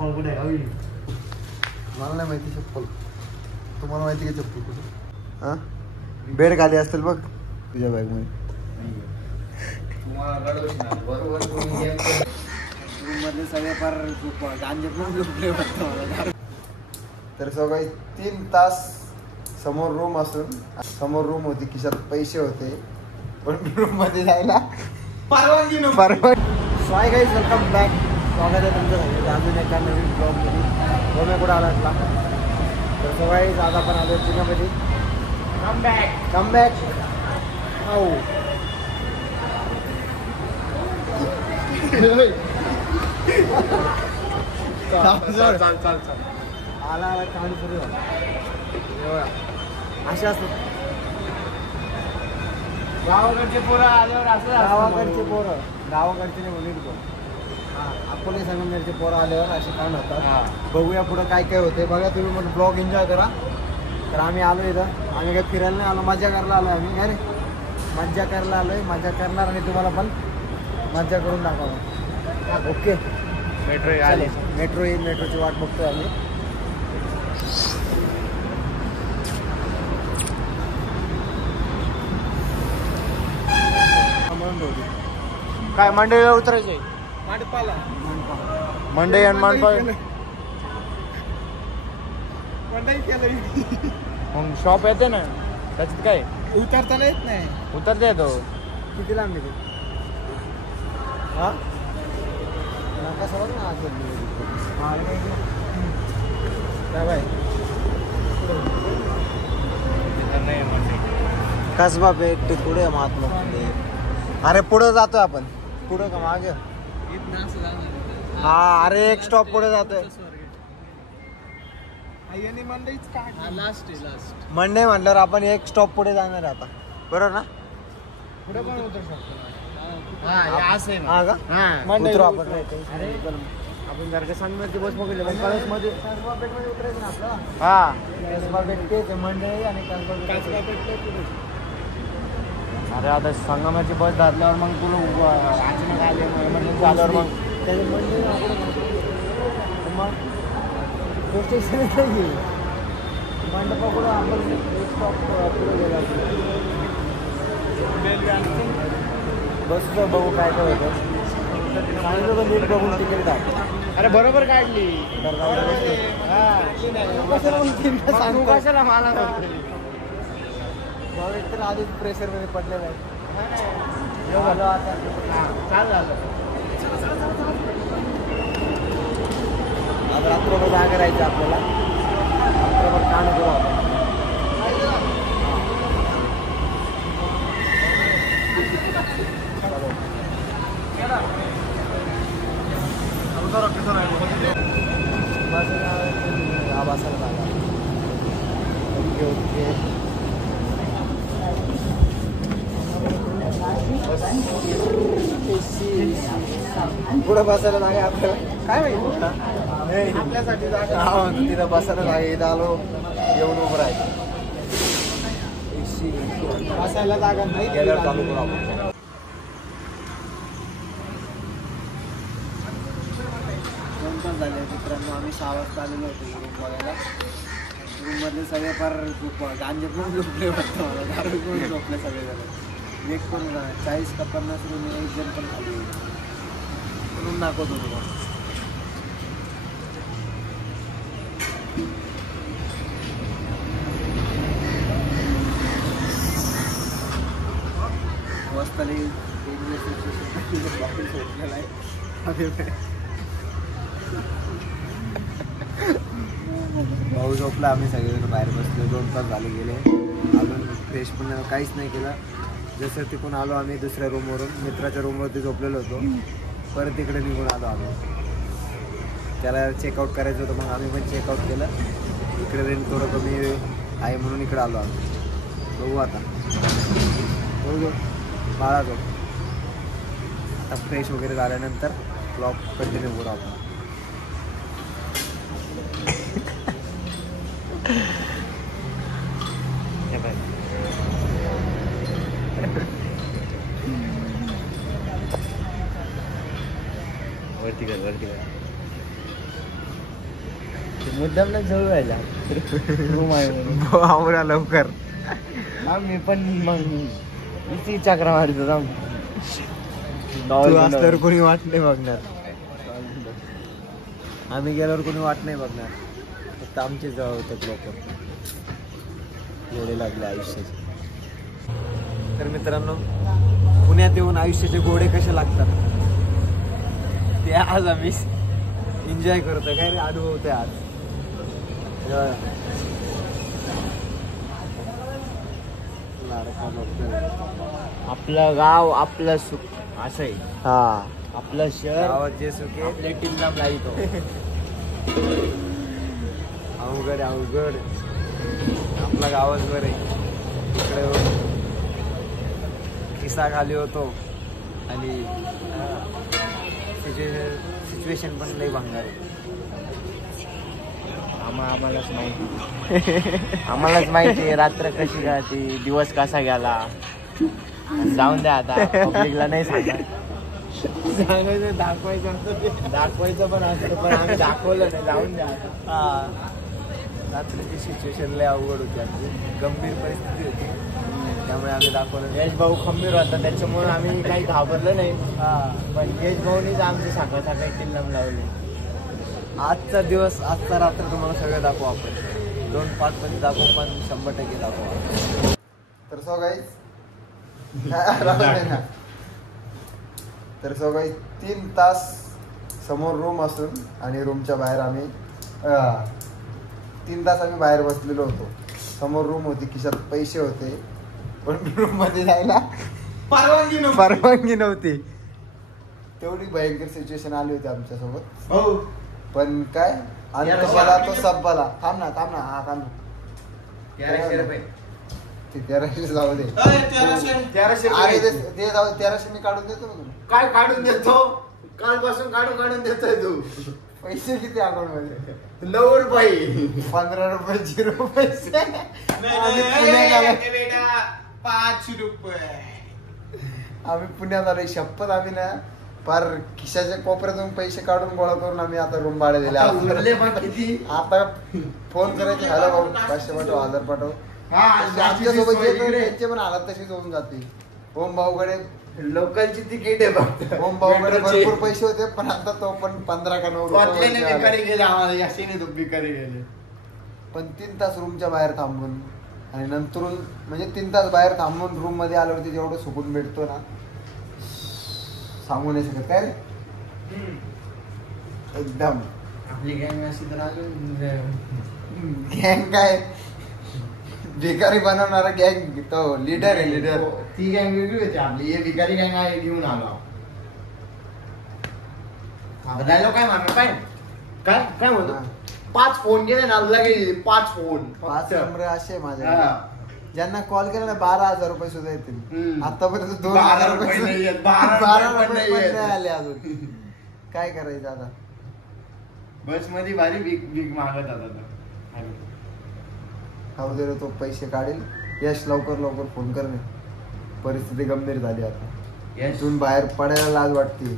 चप्पल कुठे आहे? मला नाही माहिती चप्पल. तुम्हाला माहिती का चप्पल कुठे? हां बेड खाली असतील बघ तुझ्या बॅगमध्ये. रूममधले सगळे फार गांजे पण झोपले वाटतं. तर सगळे 3 तास समोर रूम असून समोर रूम होती, खिशात पैसे होते, पण रूम मध्ये जायला परवानगी नव्हती. So hi guys, welcome back. स्वागत आहे तुमचं अजून एका नवीन ब्लॉगमध्ये. गोम्या कुठं आला असला तर सो गाईज आज आपण आलो पुण्यामध्ये. कम बॅक हो. आला आला काम सुरू झालं. असे असतात गावाकडचे पोरं आल्यावर असं. गावाकडचे नाही म्हणून तो. अकोले संगमनेरचे पोरं आल्यावर असे काम होतात. बघूया पुढं काय काय होते. बघा तुम्ही मग ब्लॉग एन्जॉय करा. तर आम्ही आलो इथं. आम्ही काही फिरायला नाही आलो, मजा करायला आलो आम्ही. अरे मजा करायला आलोय, मजा करणार आणि तुम्हाला पण मजा करून दाखवा. ओके मेट्रो येईल. मेट्रोची वाट बघतोय आम्ही. काय मंडईला उतरायचंय? मंडई आणि मांडपाळ मग शॉप येते ना, त्याच्यात काय उतरताना येत नाही. उतरता येतो. किती लांब आहे? हा नका सर ना काय बाय कसबा पेठ पुढे महात्मा फुले. अरे पुढे जातोय आपण. पुढे का मागे? हा अरे एक स्टॉप पुढे जातोय. मंडई म्हटल्यावर आपण एक स्टॉप पुढे जाणार आहे आता, बरोबर ना? पुढे पण उतरू शकतो. हा का? उतरू आपण. आपण जर का संगमेरची बस पकडली मग कळस मध्ये कसबा पेठ मध्ये उतरायचं ना आपल्याला. हा कसबा पेठ तेच मंडई आणि कसबा पेठ. अरे आता संगमाची बस धरल्यावर मग तुला अचानक आले एमर्जन्सी आल्यावर मग मंडपाकडं आपण स्टॉप पुढे गेला. बसचं बघू काय काय होतं. सांगितलं तर नीट बघून तिकीट टाक. अरे बरोबर काढली. सांगू कशाला मला तर आधीच प्रेशर मध्ये पडलेलं आहे. आता रात्रभर जागा राहायचं आपल्याला. रात्रभर काम करू आपण. आवासाला जागा. Okay okay. पुढं बसायला जागा आपल्याला काय माहिती आपल्यासाठी तिथं बसायला जागा. इथं आलो येऊन उभं राहायचं. बसायला जागा नाही गेल्यावर चालू करू आपण. नंतर झाले मित्रांनो. आम्ही 6 वाजता आलेलो होतो रूम बघायला. रूममधले सगळे फार गांजे पण झोपले वाटतं मला. दारू पण झोपले सगळेजण. वेट करून 40 का 50 रूम एक जण पण खाली रूम दाखवतो तुम्हाला. वस्ताली भाऊ झोपला. आम्ही सगळेजण बाहेर बसलो. 2 तास झाले गेले. अजून फ्रेश पण काहीच नाही केलं. जसं तिकडून आलो आम्ही दुसऱ्या रूमवरून. मित्राच्या रूमवरती झोपलेलो होतो. परत तिकडे निघून आलो आम्ही. त्याला चेकआउट करायचं होतं मग आम्ही पण चेकआउट केलं. इकडे रेंट थोडं कमी आहे म्हणून इकडे आलो आम्ही. बघू आता. बघू बाळा झोप. आता फ्रेश वगैरे झाल्यानंतर ब्लॉग कंटिन्यू करू आपण. वरती कर. मुद्दाम नाही जवळ राहिला रूम आहे म्हणून. आवरा लवकर. हा मी पण मग किती चक्रा मारतो जाऊन. तू असल्यावर कोणी वाट नाही बघणार, आम्ही गेल्यावर कोणी वाट नाही बघणार, फक्त आमचे जवळ होतात लोक. गोडे लागले आयुष्याचे. तर मित्रांनो, पुण्यात येऊन आयुष्याचे गोडे कसे लागतात ते आज आम्ही एन्जॉय करतोय. काय रे अनुभवतोय आज. आपलं गाव आपलं सुख असं आहे. हा, आपलं शहर गावात जे सुखे आपल्या टिल्लाम लाईतो. अवघड अवघड. आपला गावच बरं आहे. इकडे खिसा खाली होतो आणि सिच्युएशन पण लई भांगार आहे. आम्हालाच माहिती आम्हालाच माहिती आहे रात्र कशी जाते, दिवस कसा गेला. जाऊन द्या आता, पब्लिकला नाही सांगायचं, दाखवायचं पण असतं, पण आम्ही दाखवलं नाही. जाऊन द्या आता. हा, रात्रीची सिच्युएशन लय अवघड होती, आमची गंभीर परिस्थिती होती, त्यामुळे आम्ही दाखवलं. यश भाऊ खंबीर होता, त्याच्यामुळे आम्ही काही घाबरलं नाही. हा, पण यश भाऊनीच आमची सकाळ सकाळी किल्लाम लावली. आजचा दिवस, आजचा रात्र तुम्हाला सगळं दाखवू आपण. 2 पार्ट मध्ये दाखवू, पण 100% दाखवू. तर सो गाईज, तर सो गाईज 3 तास समोर रूम असून आणि रूमच्या बाहेर आम्ही 3 तास आम्ही बाहेर बसलेलो होतो. समोर रूम होती, खिशात पैसे होते, पण रूम मध्ये जायला परवानगी नव्हती. तेवढी भयंकर सिच्युएशन आली होती आमच्यासोबत. पण काय अंतबला तो सबला. थांब ना हा थांब ना. 1300 रुपये ते 1300 जाऊ दे. 1300 अरे ते जाऊ दे. 1300 मी काढून देतो ना तुला. काय काढून देतो? कालपासून काढून देतोय तू. पैसे किती अकाउंट मध्ये? 9 रुपये. 15 रुपये 0 पैसे. आम्ही पुण्यात आलोय. शपथ आम्ही ना फार खिशाच्या कोपऱ्यातून पैसे काढून गोळा करून आम्ही आता रूम भाडे दिले. आता फोन करायचे, हॅलो भाऊ 500 पाठव, 1000 पाठव. आमच्यासोबत त्यांचे पण हालत तशीच होऊन जाते. ओम भाऊकडे लोकलची तिकीट आहे फक्त. ओम भाऊकडे भरपूर पैसे होते, पण आता तो पण 15 का 9 रुपये गेले आम्हाला. याशीने तो भिकारी गेले. पण 3 तास रूमच्या बाहेर थांबून आणि नंतरून म्हणजे 3 तास बाहेर थांबून रूम मध्ये आल्यावरती जेवढं सुकून भेटतो ना, सांगू नाही शकत. काय रे एकदम आपली गँग अशी तर गँग काय भिकारी बनवणारा गँग तो लीडर आहे. लीडर ती गँग वेगळी होती आपली. हे भिकारी गँग आहे, घेऊन आलो. बदलायला काय मारणार? काय काय काय म्हणतो? 5 फोन गेले ना लगेच. 5 फोन 5 नंबर असे माझ्या ज्यांना कॉल केला ना 12,000 रुपये सुद्धा येतील. आतापर्यंत 2,000 रुपये 12 रुपये आले अजून. काय करायचं आता? बस मध्ये भारी भीक मागत आता. खाऊ दे तो पैसे काढेल. यश लवकर फोन करणे. परिस्थिती गंभीर झाली आता. इथून बाहेर पडायला लाज वाटते.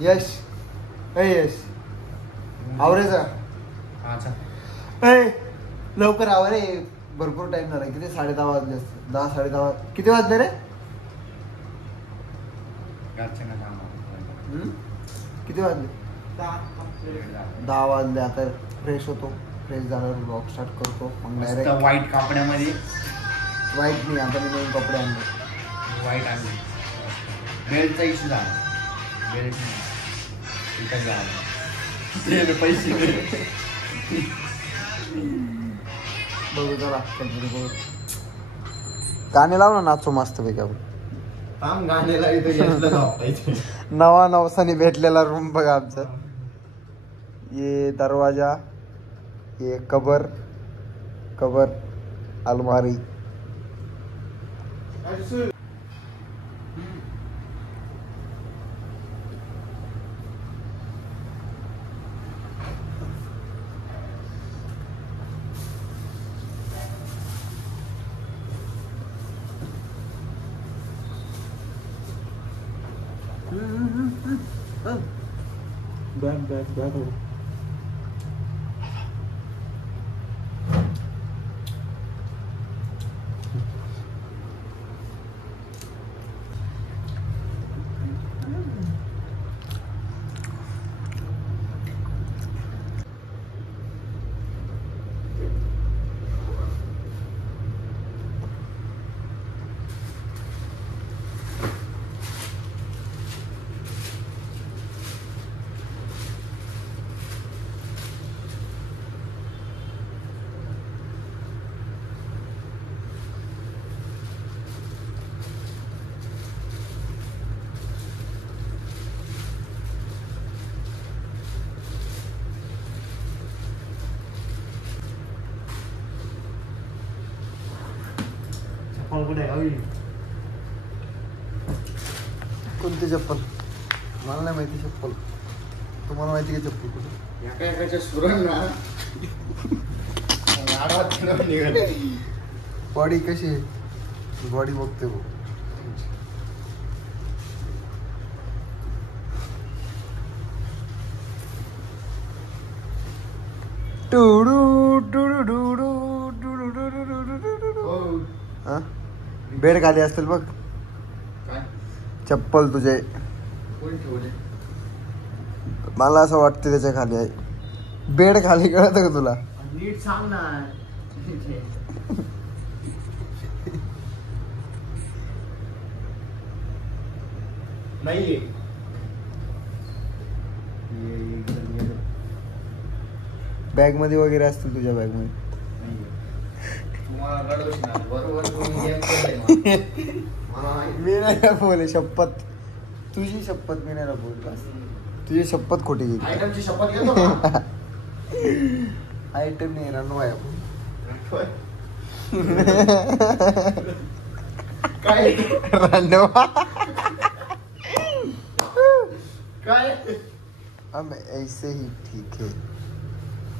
यश यश आवरेचा लवकर आवरे. भरपूर टाइम झाला. किती 10:30 वाजले असते. 10 10:30 किती वाजले रे? किती वाजले? 10 वाजले. आता फ्रेश होतो. फ्रेश झाल्यावर ब्लॉग स्टार्ट करतो. मग डायरेक्ट व्हाईट कपड्यामध्ये. व्हाईट नाही, आता मी नवीन कपडे आणले. व्हाईट आणले. बेल्टचा इश्यू झाला. बेल्ट नाही पैसे बघू चला. गाणे लाव ना, नाचू मस्त पैकी आपण. नवा नवसाने भेटलेला रूम बघा आमचा. ये दरवाजा, ये कबर अलमारी. बैग हो कोणती चप्पल मला नाही माहिती चप्पल तुम्हाला माहिती का चप्पल कुठे बॉडी कशी आहे बॉडी बघते बघ बेड खाली असतील बघ चप्पल तुझे मला असं वाटतं त्याच्या खाली आहे बेड खाली कळत का तुला नीट सांग ना नाहीये बॅग मध्ये वगैरे असतील तुझ्या बॅग मध्ये मी नाही बोले शपथ तुझी शपथ मी नाही बोल तुझी शपथ खोटी गेली आयटमची शपथ घेतो आयटम नाही रणवा आहे काय रणवा काय हम ऐसे ही ठीक है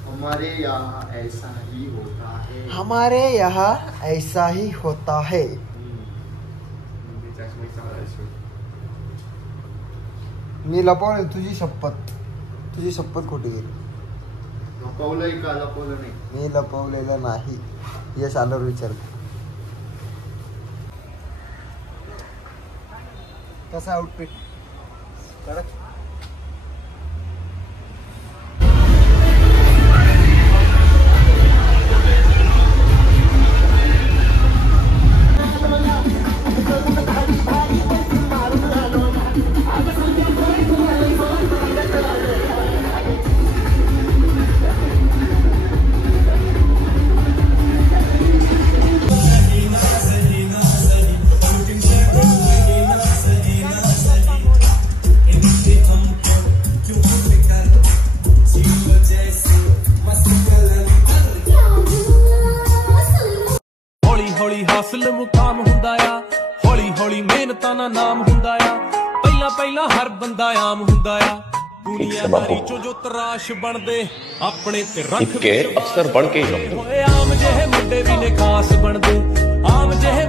हमारे यहाँ ऐसा ही होता है हमारे यहाँ ऐसा ही होता है मी लपवले तुझी शपथ खोटी गेली लपवलंय का लपवलं नाही मी लपवलेलं नाही यश आल्यावर विचार कसा आउटफिट कडक ਹੌਲੀ ਹਾਸਲ ਮੁਕਾਮ ਹੁੰਦਾ ਆ ਹੌਲੀ ਹੌਲੀ ਮਿਹਨਤਾਂ ਦਾ ਨਾਮ ਹੁੰਦਾ ਆ ਪਹਿਲਾਂ ਪਹਿਲਾਂ ਹਰ ਬੰਦਾ ਆਮ ਹੁੰਦਾ ਆ ਦੁਨੀਆਦਾਰੀ ਚੋਂ ਜੋ ਤਰਾਸ਼ ਬਣਦੇ ਆਪਣੇ ਤੇ ਰੱਖ ਕੇ ਅਫਸਰ ਬਣ ਕੇ ਹੀ ਰਹੋ ਆਮ ਜਿਹੇ ਮੁੰਡੇ ਵੀ ਨੇ ਖਾਸ ਬਣਦੇ ਆਮ ਜਿਹੇ